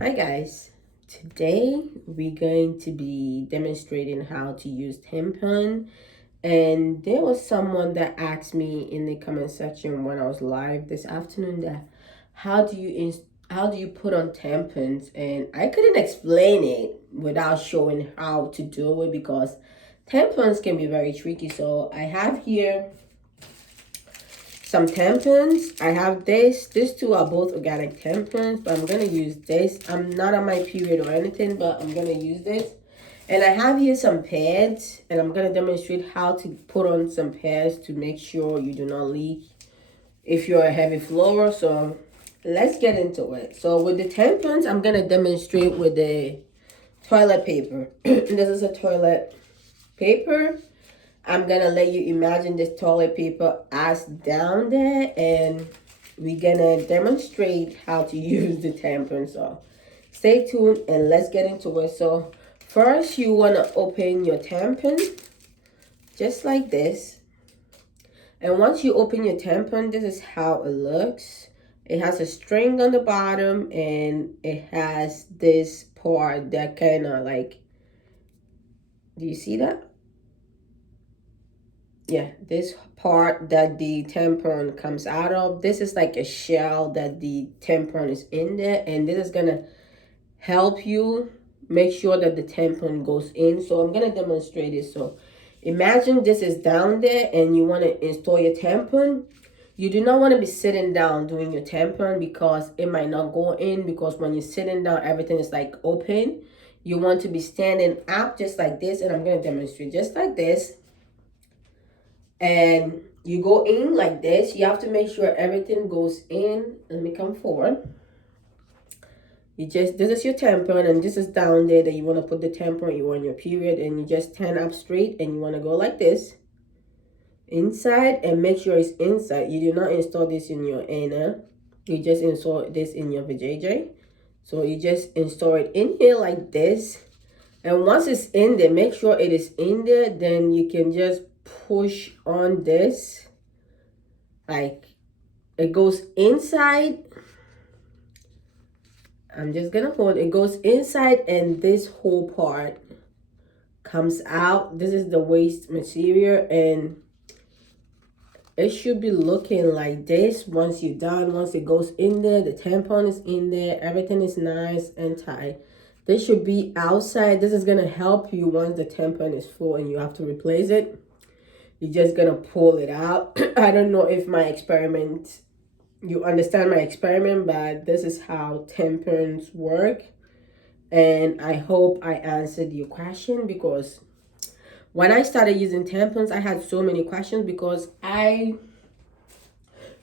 Hi guys, today we're going to be demonstrating how to use TEMPON, and there was someone that asked me in the comment section when I was live this afternoon that how do you put on tampons, and I couldn't explain it without showing how to do it because tampons can be very tricky. So I have here some tampons. I have this. These two are both organic tampons, but I'm gonna use this. I'm not on my period or anything, but I'm gonna use this. And I have here some pads, and I'm gonna demonstrate how to put on some pads to make sure you do not leak if you're a heavy flower. So let's get into it. So with the tampons, I'm gonna demonstrate with the toilet paper. This is a toilet paper. I'm gonna let you imagine this toilet paper as down there, and we're gonna demonstrate how to use the tampon. So stay tuned and let's get into it. So first you wanna open your tampon just like this. And once you open your tampon, this is how it looks. It has a string on the bottom and it has this part that kind of like, do you see that? Yeah, this part that the tampon comes out of, this is like a shell that the tampon is in there, and this is gonna help you make sure that the tampon goes in. So I'm gonna demonstrate it. So imagine this is down there and you want to install your tampon. You do not want to be sitting down doing your tampon because it might not go in, because when you're sitting down everything is like open. You want to be standing up just like this, and I'm gonna demonstrate just like this. And you go in like this. You have to make sure everything goes in. Let me come forward. This is your tampon, and this is down there that you want to put the tampon. You want your period, and you just stand up straight, and you want to go like this inside, and make sure it's inside. You do not install this in your anna. You just install this in your vajayjay. So you just install it in here like this, and once it's in there, make sure it is in there. Then you can just push on this, like it goes inside. I'm just gonna hold it, goes inside, and this whole part comes out. This is the waste material, and it should be looking like this once you're done. Once it goes in there, the tampon is in there, everything is nice and tight. This should be outside. This is gonna help you once the tampon is full and you have to replace it. You're just gonna pull it out. I don't know if you understand my experiment, but this is how tampons work. And I hope I answered your question, because when I started using tampons, I had so many questions because I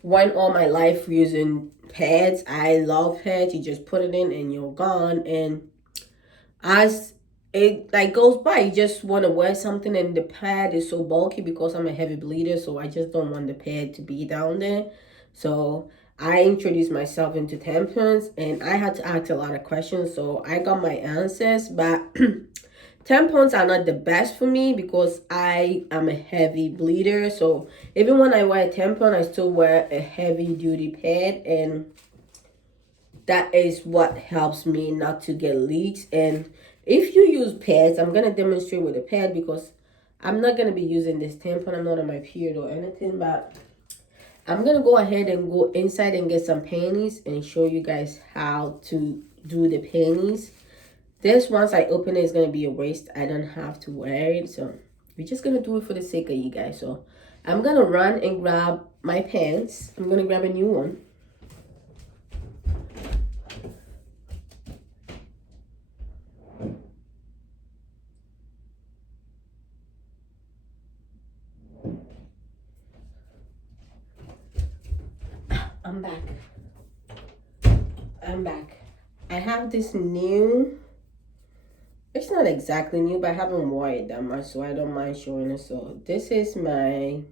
went all my life using pads. I love pads. You just put it in and you're gone. And as it like goes by, you just want to wear something, and the pad is so bulky because I'm a heavy bleeder, so I just don't want the pad to be down there. So I introduced myself into tampons, and I had to ask a lot of questions, so I got my answers. But tampons are not the best for me because I am a heavy bleeder. So even when I wear a tampon, I still wear a heavy duty pad, and that is what helps me not to get leaks. And if you use pads, I'm gonna demonstrate with a pad because I'm not gonna be using this tampon. I'm not on my period or anything, but I'm gonna go ahead and go inside and get some panties and show you guys how to do the panties. This, once I open it, is gonna be a waste. I don't have to wear it, so we're just gonna do it for the sake of you guys. So I'm gonna run and grab my pants. I'm gonna grab a new one. I'm back. I'm back. I have this new, it's not exactly new, but I haven't worn it that much, so I don't mind showing it. So this is my,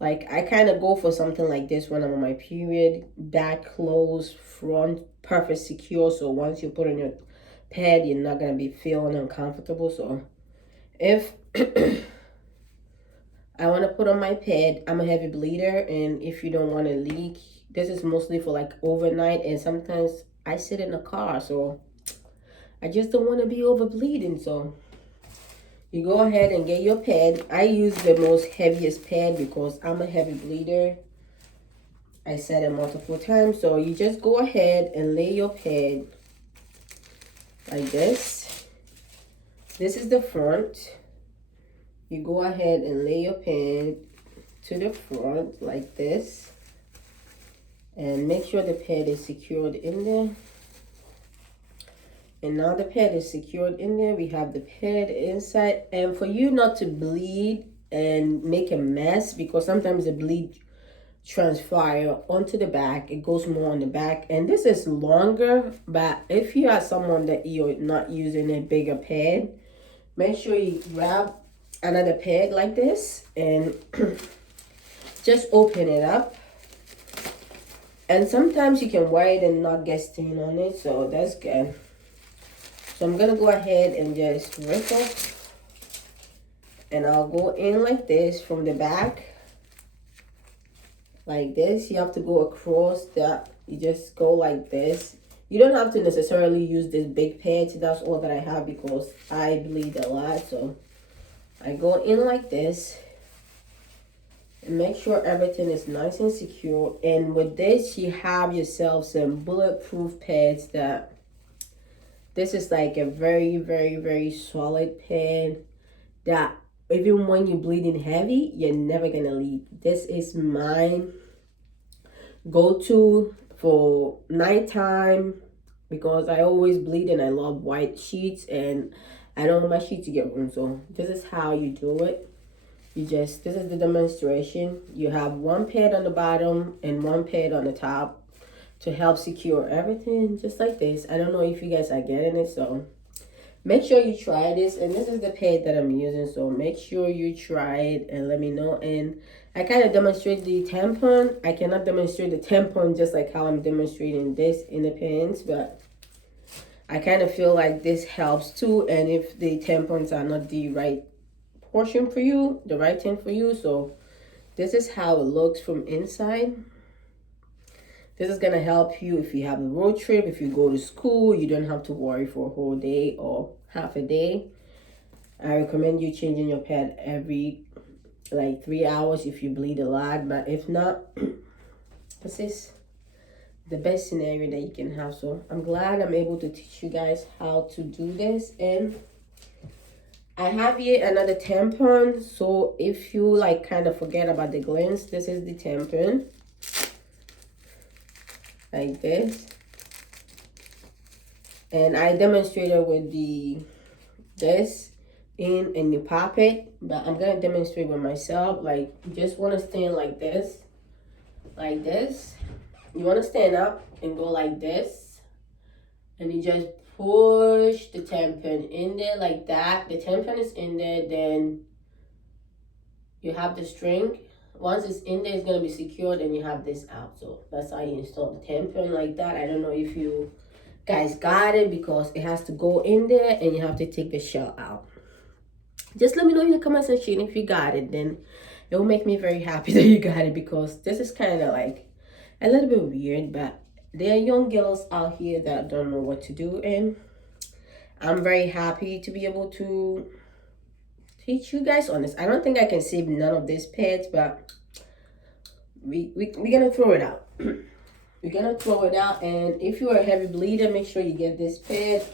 like, I kind of go for something like this when I'm on my period. Back closed, front perfect secure, so once you put on your pad, you're not going to be feeling uncomfortable. So if I want to put on my pad, I'm a heavy bleeder, and if you don't want to leak, this is mostly for like overnight, and sometimes I sit in a car, so I just don't want to be over bleeding. So you go ahead and get your pad. I use the most heaviest pad because I'm a heavy bleeder. I said it multiple times. So you just go ahead and lay your pad like this. This is the front. You go ahead and lay your pad to the front like this. And make sure the pad is secured in there. And now the pad is secured in there. We have the pad inside. And for you not to bleed and make a mess, because sometimes the bleed transfer onto the back, it goes more on the back, and this is longer. But if you are someone that you're not using a bigger pad, make sure you grab another pad like this and just open it up. And sometimes you can wear it and not get stain on it, so that's good. So I'm gonna go ahead and just rip it, and I'll go in like this from the back. Like this. You have to go across that. You just go like this. You don't have to necessarily use this big pad. That's all that I have because I bleed a lot. So I go in like this and make sure everything is nice and secure. And with this, you have yourself some bulletproof pads. That this is like a very, very, very solid pad that even when you're bleeding heavy, you're never gonna leak. This is mine go-to for nighttime because I always bleed and I love white sheets and I don't want my sheet to get ruined. So this is how you do it. This is the demonstration. You have one pad on the bottom and one pad on the top to help secure everything, just like this. I don't know if you guys are getting it, so make sure you try this. And this is the pad that I'm using, so make sure you try it and let me know. And I kind of demonstrate the tampon. I cannot demonstrate the tampon just like how I'm demonstrating this in the pants, but I kind of feel like this helps too. And if the tampons are not the right portion for you, the right thing for you, so this is how it looks from inside. This is gonna help you if you have a road trip, if you go to school, you don't have to worry for a whole day or half a day. I recommend you changing your pad every like 3 hours if you bleed a lot, but if not, this is the best scenario that you can have. So I'm glad I'm able to teach you guys how to do this. And I have here another tampon, so if you like kind of forget about the glands, this is the tampon. Like this. And I demonstrated with this in and you pop it, but I'm gonna demonstrate with myself. Like, you just want to stand like this, you want to stand up and go like this, and you just push the tampon in there like that. The tampon is in there, then you have the string. Once it's in there, it's going to be secured, and you have this out. So that's how you install the tampon like that. I don't know if you guys got it because it has to go in there and you have to take the shell out. Just let me know in the comment section if you got it. Then it will make me very happy that you got it, because this is kind of like a little bit weird, but there are young girls out here that don't know what to do, and I'm very happy to be able to teach you guys on this. I don't think I can save none of these pads, but we're gonna throw it out. We're gonna throw it out. And if you're a heavy bleeder, make sure you get this pad.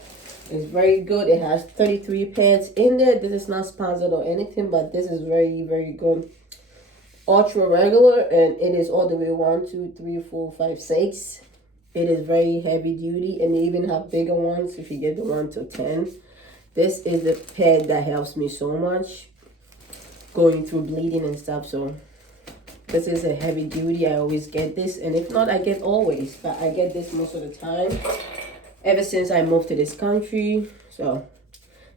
It's very good. It has 33 pads in there. This is not sponsored or anything, but this is very, very good. Ultra regular, and it is all the way 1, 2, 3, 4, 5, 6. It is very heavy duty, and they even have bigger ones if you get the 1 to 10. This is the pad that helps me so much going through bleeding and stuff. So this is a heavy duty. I always get this, and if not, I get always, but I get this most of the time ever since I moved to this country. So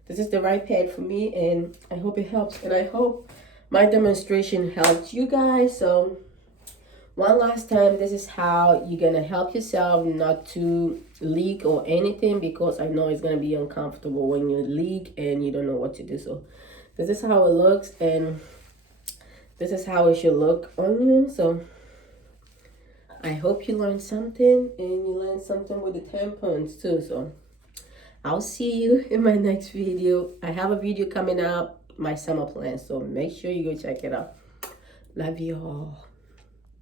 this is the right pad for me, and I hope it helps, and I hope my demonstration helped you guys. So one last time, this is how you're gonna help yourself not to leak or anything, because I know it's gonna be uncomfortable when you leak and you don't know what to do. So this is how it looks, and this is how it should look on you. So I hope you learned something, and you learned something with the tampons too. So I'll see you in my next video. I have a video coming out, my summer plan, so make sure you go check it out. Love you all.